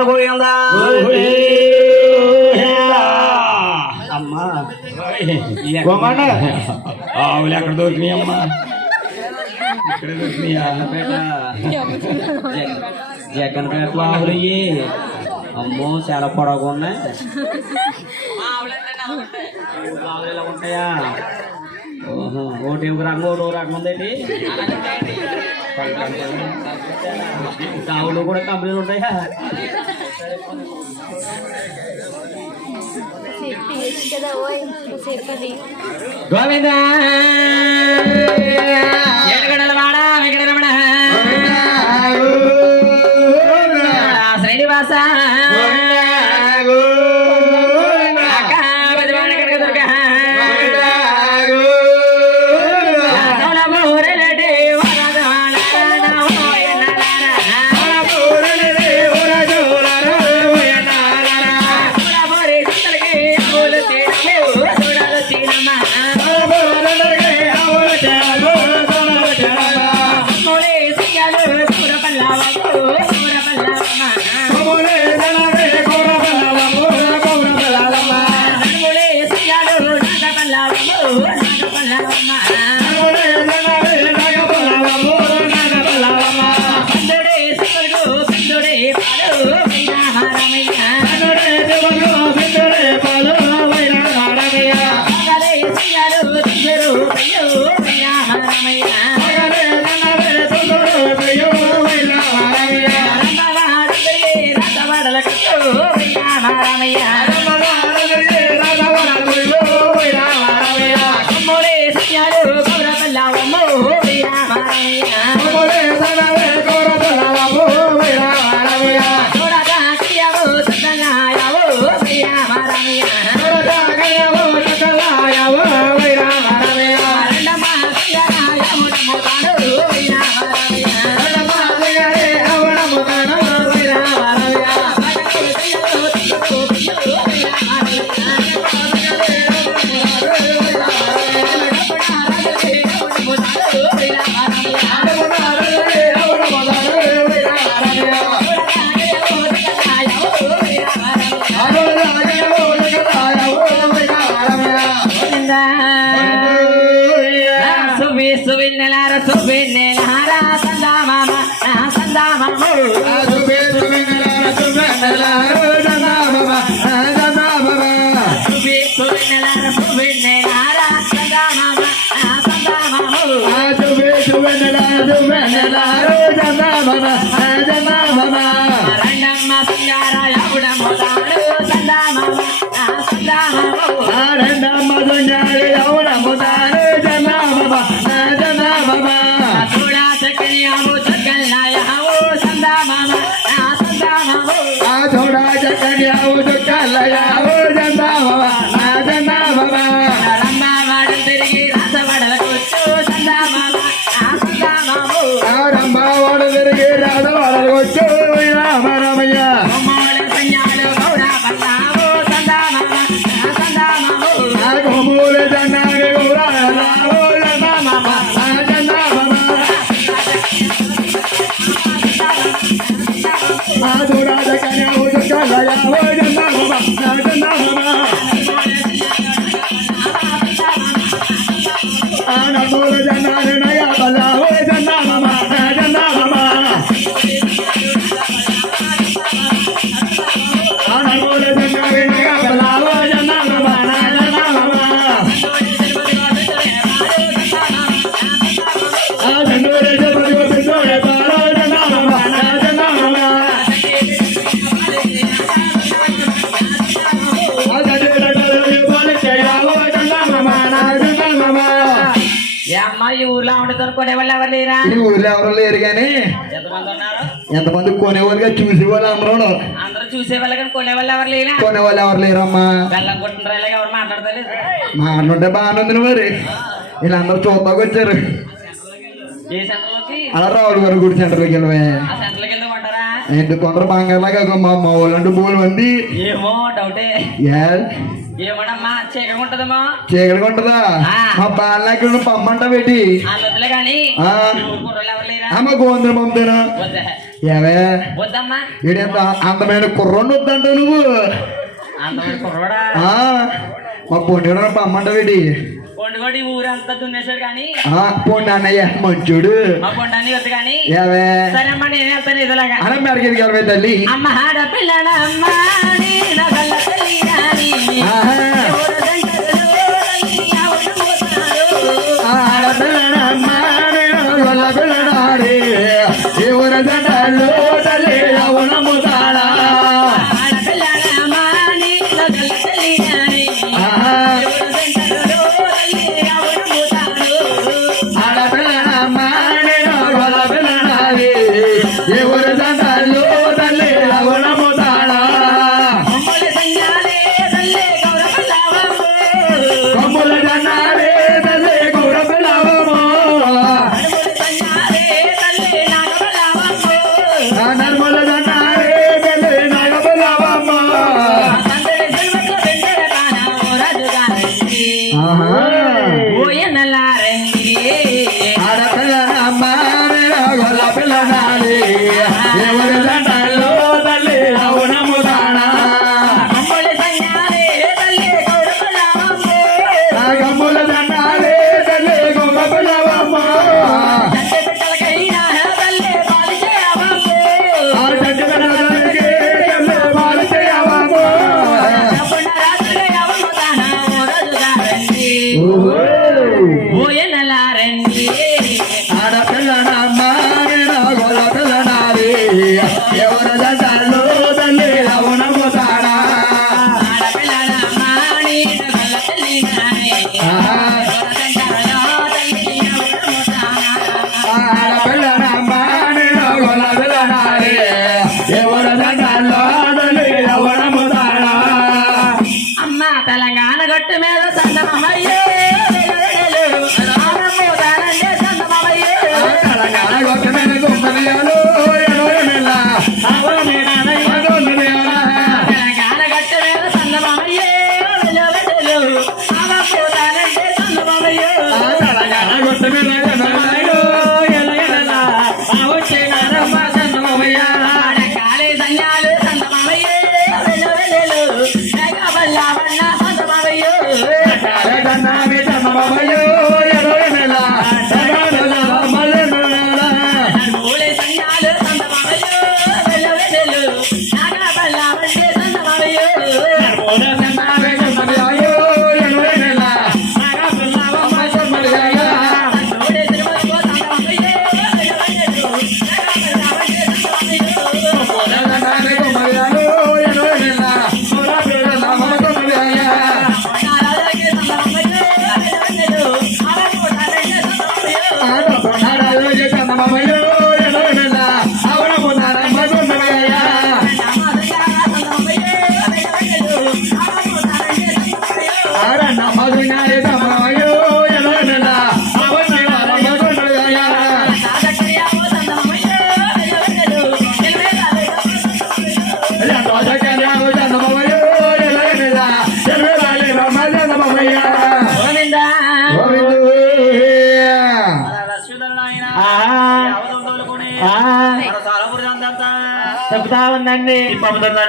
ఉంది గోవిందా. అమ్మా ఆవులు ఎక్కడ దొరికినాయి అమ్మా? ఇక్కడ దొరికినాయా. జగన్ పేట ఆవులు. అమ్మో చాలా పొడవుగా ఉన్నాయి. ఉంటాయా? ఓహో ఒక రంగు ఒకటి ఒక రకం ఆవులు కూడా కంపెనీలు ఉంటాయా గోవిందా! శ్రీనివాస! Remember now. అమ్మాయి ఊర్లో ఉండదు కొనే వాళ్ళు ఎవరు లేరా? ఈ ఊర్లో ఎవరు లేరు కానీ ఎంతమంది ఉన్నారు? ఎంతమంది కొనేవాళ్ళుగా చూసి వాళ్ళు అందరూ అందరూ చూసే వాళ్ళు కానీ వాళ్ళు ఎవరు లేరా? కొనేవాళ్ళు ఎవరు లేరమ్మా? బెల్లం కొట్టిన ఎవరు మాట్లాడతలేదు? మాట్లాడుంటే బాగానే ఉంది మరి. వీళ్ళందరూ చూద్దాకు వచ్చారు. ఏ సెంటర్లోకి? అలా రావుడు గారు గుడి సెంటర్కి వెళ్ళవే. ఆ సెంటర్కి వెళ్తే ఏంటి కొండ மாங்காய் கேட்கும்மா మా మా ரெண்டு పూలు வந்து ఏమో డౌటే. చీకటి ఉంటదమ్మా మా బాలనాయకుడు పంపంట పెట్టి అమ్మ పంపుతాను ఏవే? అందమైన కుర్రోడు వద్దంట నువ్వు? ఆ, మా పొండి పంపంట పెట్టి పొండుగోడి ఊరంతా దున్నేశాడు కానీ. పొండు అన్నయ్య మంచుడు. ఆ పొండు అన్ని వద్దు కానీ. సరే అమ్మా నేను వెళ్తాను ఇదిలాగా అన్నం అడిగేది కలవే తల్లి. అమ్మ ఆడపిల్లనమ్మా నేను తల్లి Uh-huh. mà bây giờ ఉందండి ఈ పంపుతుందండి